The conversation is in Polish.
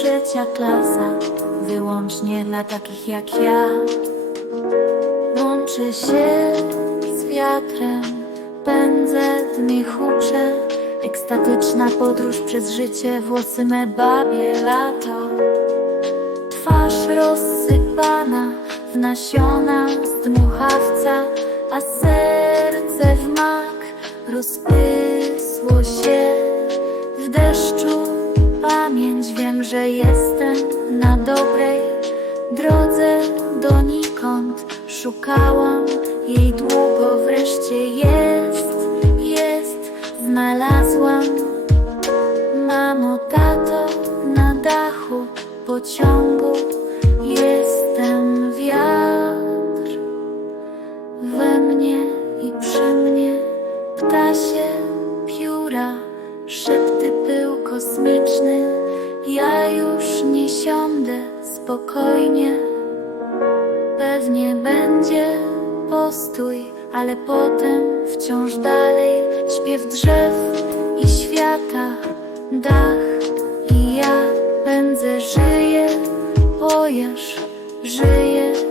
trzecia klasa, wyłącznie dla takich jak ja. Łączy się z wiatrem, pędzę, dni hucze, ekstatyczna podróż przez życie, włosy me babie lato. Twarz rozsypana w nasiona z dmuchawca, a serce w mak rozpysło się deszczu. Pamięć wiem, że jestem na dobrej drodze donikąd. Szukałam jej długo, wreszcie jest, jest, znalazłam. Mamo, tato, na dachu pociągu spokojnie, pewnie będzie postój, ale potem wciąż dalej śpiew drzew i świata, dach i ja pędzę, żyję, bojasz, żyję